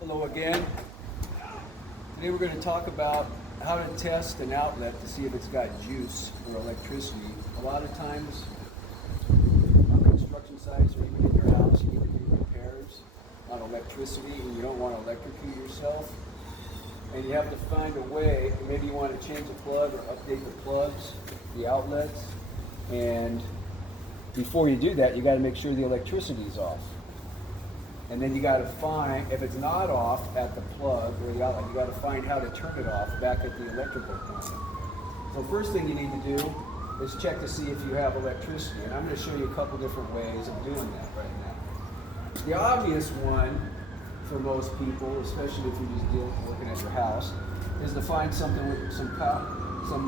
Hello again. Today we're going to talk about how to test an outlet to see if it's got juice or electricity. A lot of times on construction sites or even in your house you need to do repairs on electricity and you don't want to electrocute yourself. And you have to find a way, maybe you want to change the plug or update the plugs, the outlets. And before you do that, you got to make sure the electricity is off. And then you got to find, if it's not off at the plug or the outlet, you got to find how to turn it off back at the electrical panel. So first thing you need to do is check to see if you have electricity. And I'm going to show you a couple different ways of doing that right now. The obvious one for most people, especially if you're just working at your house, is to find something with some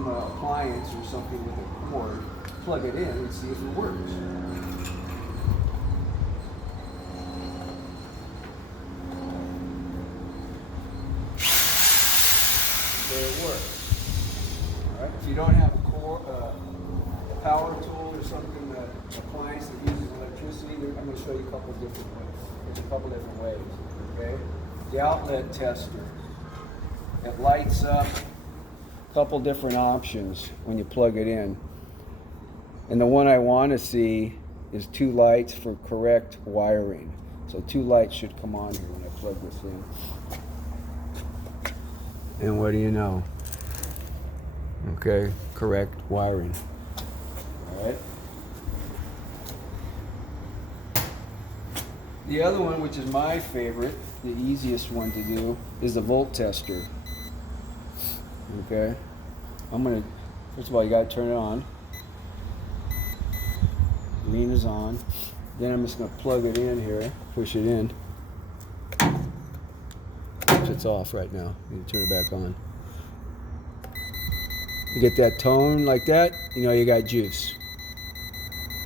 appliance or something with a cord, plug it in and see if it works. It works. All right. If you don't have a power tool or something, an appliance that uses electricity, I'm going to show you a couple different ways. There's a couple different ways. Okay. The outlet tester. It lights up a couple different options when you plug it in. And the one I want to see is 2 lights for correct wiring. So 2 lights should come on here when I plug this in. And what do you know? Okay, correct wiring. All right. The other one, which is my favorite, the easiest one to do, is the volt tester. Okay. First of all, you got to turn it on. Green is on. Then I'm just going to plug it in here, push it in. It's off right now. You need to turn it back on. You get that tone like that, you know you got juice.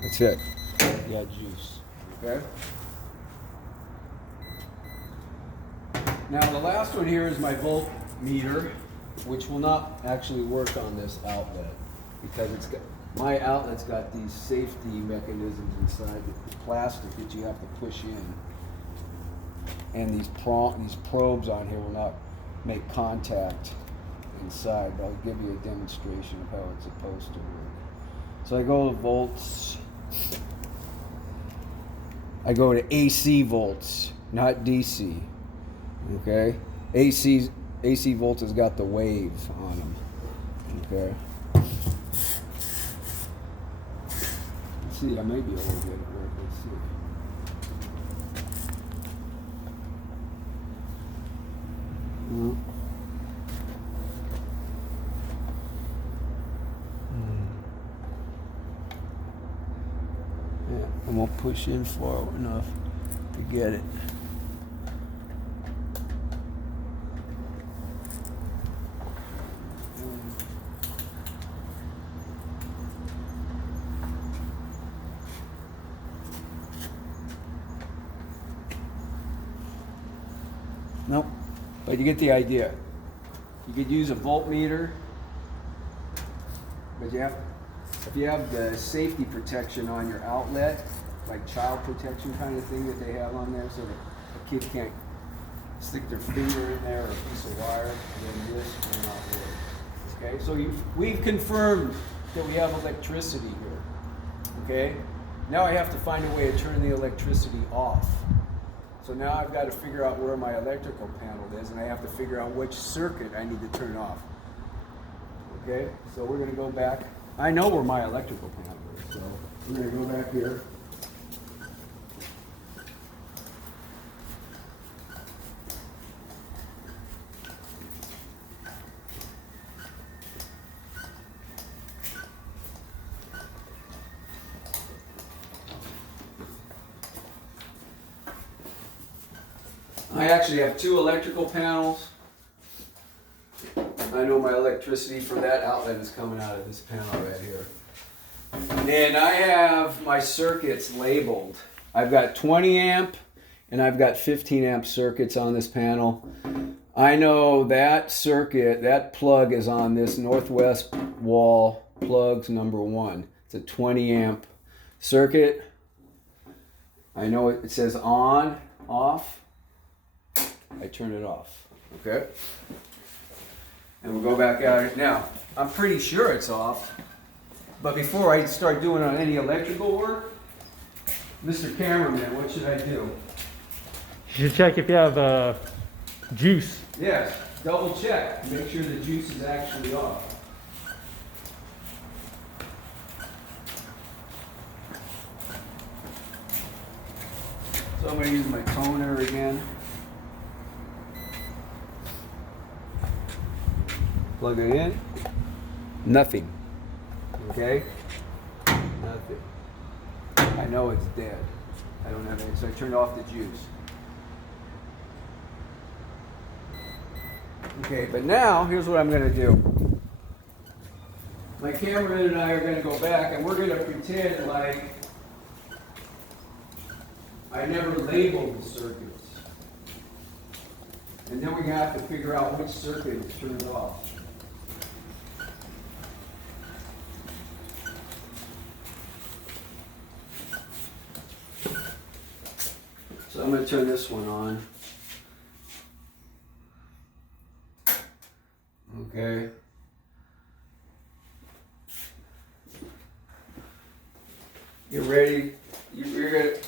That's it. You got juice. Okay? Now the last one here is my voltmeter, which will not actually work on this outlet because my outlet's got these safety mechanisms inside, the plastic that you have to push in. And these probes on here will not make contact inside, but I'll give you a demonstration of how it's supposed to work. So I go to volts. I go to AC volts, not DC. Okay? AC volts has got the wave on them. Okay? Let's see, I may be able to get it work. Let's see. Yeah, I won't push in far enough to get it. Nope, but you get the idea. You could use a voltmeter, but if you have the safety protection on your outlet, like child protection kind of thing that they have on there, so that a kid can't stick their finger in there or a piece of wire, then this will not work. Okay, so we've confirmed that we have electricity here. Okay, now I have to find a way to turn the electricity off. So now I've got to figure out where my electrical panel is, and I have to figure out which circuit I need to turn off. Okay, so we're going to go back. I know where my electrical panel is, so we're going to go back here. I actually have 2 electrical panels. I know my electricity from that outlet is coming out of this panel right here. And I have my circuits labeled. I've got 20 amp and I've got 15 amp circuits on this panel. I know that circuit, that plug is on this northwest wall, plugs number 1. It's a 20 amp circuit. I know it says on, off. I turn it off. Okay? And we'll go back at it. Now, I'm pretty sure it's off. But before I start doing on any electrical work, Mr. Cameraman, what should I do? You should check if you have juice. Yes, double check. Make sure the juice is actually off. So I'm going to use my toner again. Plug it in. Nothing. Okay? Nothing. I know it's dead. I don't have any, so I turned off the juice. Okay, but now, here's what I'm going to do. My cameraman and I are going to go back and we're going to pretend like I never labeled the circuits. And then we have to figure out which circuit is turned off. So I'm going to turn this one on. Okay. You're ready. You're going to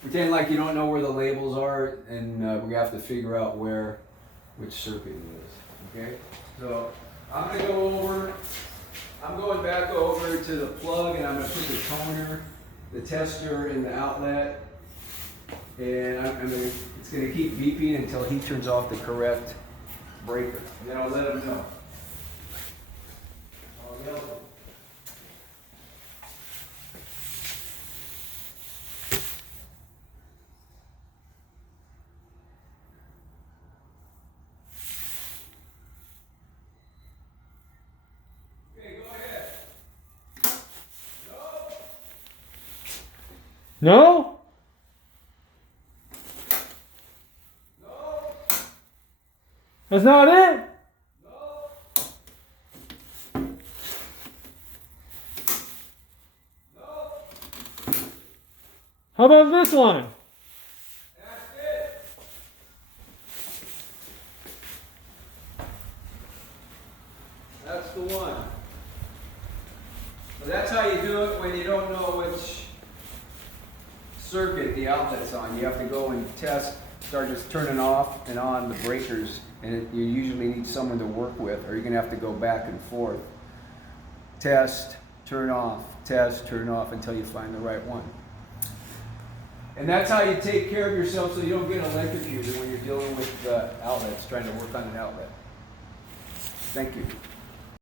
pretend like you don't know where the labels are, and we have to figure out which circuit it is. Okay? So I'm going to go over. I'm going back over to the plug, and I'm going to put the toner, the tester in the outlet. And it's going to keep beeping until he turns off the correct breaker. And then I'll let him know. I'll yell. Okay, go ahead. No? That's not it? How about this one? That's it. That's the one. So that's how you do it when you don't know which circuit the outlet's on. You have to go and start just turning off and on the breakers, and you usually need someone to work with, or you're going to have to go back and forth. Test, turn off, test, turn off until you find the right one. And that's how you take care of yourself so you don't get electrocuted when you're dealing with outlets, trying to work on an outlet. Thank you.